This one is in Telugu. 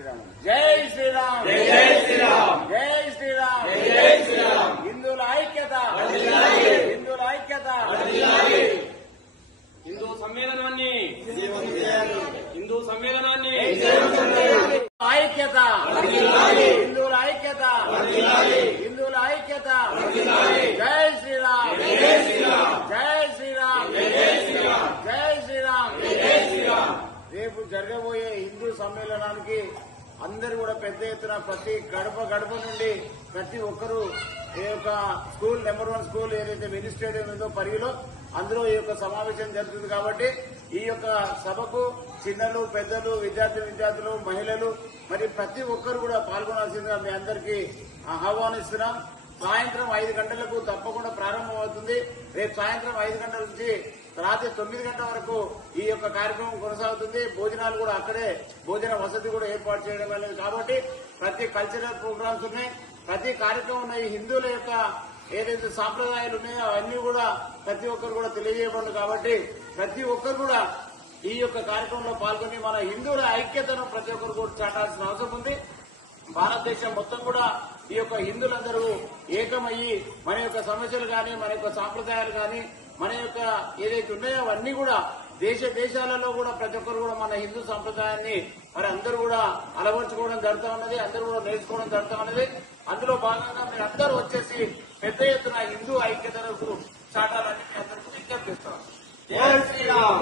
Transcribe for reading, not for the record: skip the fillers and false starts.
శ్రీరామ్. జై శ్రీరామ్. జై శ్రీరామ్. జై శ్రీరామ్. జై శ్రీరామ్. హిందువుల ఐక్యత, హిందువుల ఐక్యత. హిందూ సమ్మేళనాన్ని, హిందూ సమ్మేళనాన్ని ఐక్యత, హిందువుల ఐక్యత, హిందువుల ఐక్యత. జై శ్రీరామ్. జై శ్రీరామ్. జై శ్రీరామ్. జై శ్రీరామ్. రేపు జరగబోయే హిందూ సమ్మేళనానికి అందరూ కూడా పెద్ద ఎత్తున ప్రతి గడప గడప నుండి ప్రతి ఒక్కరూ ఈ యొక్క స్కూల్ నెంబర్ 1 స్కూల్ ఏదైతే మినీ స్టేడియం ఉందో పరిగిలో అందులో ఈ యొక్క సమావేశం జరుగుతుంది. కాబట్టి ఈ యొక్క సభకు చిన్నలు, పెద్దలు, విద్యార్థులు, మహిళలు మరి ప్రతి ఒక్కరు కూడా పాల్గొనాల్సిందిగా మీ అందరికీ ఆహ్వానిస్తున్నాం. సాయంత్రం 5 గంటలకు తప్పకుండా ప్రారంభమవుతుంది. రేపు సాయంత్రం 5 గంటల నుంచి రాత్రి 9 గంటల వరకు ఈ యొక్క కార్యక్రమం కొనసాగుతుంది. భోజనాలు కూడా అక్కడే, భోజన వసతి కూడా ఏర్పాటు చేయడం అనేది. కాబట్టి ప్రతి కల్చరల్ ప్రోగ్రామ్స్ ఉన్నాయి, ప్రతి కార్యక్రమం ఉన్నాయి. హిందువుల యొక్క ఏదైతే సాంప్రదాయాలు ఉన్నాయో అవన్నీ కూడా ప్రతి ఒక్కరు కూడా తెలియజేయబడి. కాబట్టి ప్రతి ఒక్కరు కూడా ఈ యొక్క కార్యక్రమంలో పాల్గొని మన హిందువుల ఐక్యతను ప్రతి ఒక్కరు కూడా చాటాల్సిన అవసరం ఉంది. భారతదేశం మొత్తం కూడా ఈ యొక్క హిందువులందరూ ఏకమయ్యి మన యొక్క సమస్యలు కానీ, మన యొక్క సాంప్రదాయాలు కానీ, మన యొక్క ఏదైతే ఉన్నాయో అవన్నీ కూడా దేశాలలో కూడా ప్రతి ఒక్కరు కూడా మన హిందూ సంప్రదాయాన్ని మరి అందరూ కూడా అలవర్చుకోవడం జరుగుతూ ఉన్నది, అందరూ కూడా నేర్చుకోవడం జరుగుతూ ఉన్నది. అందులో భాగంగా మీరు అందరూ వచ్చేసి పెద్ద ఎత్తున హిందూ ఐక్యతకు చాటాలని మీ అందరికీ విజ్ఞప్తి చేస్తాం. జై శ్రీరామ్.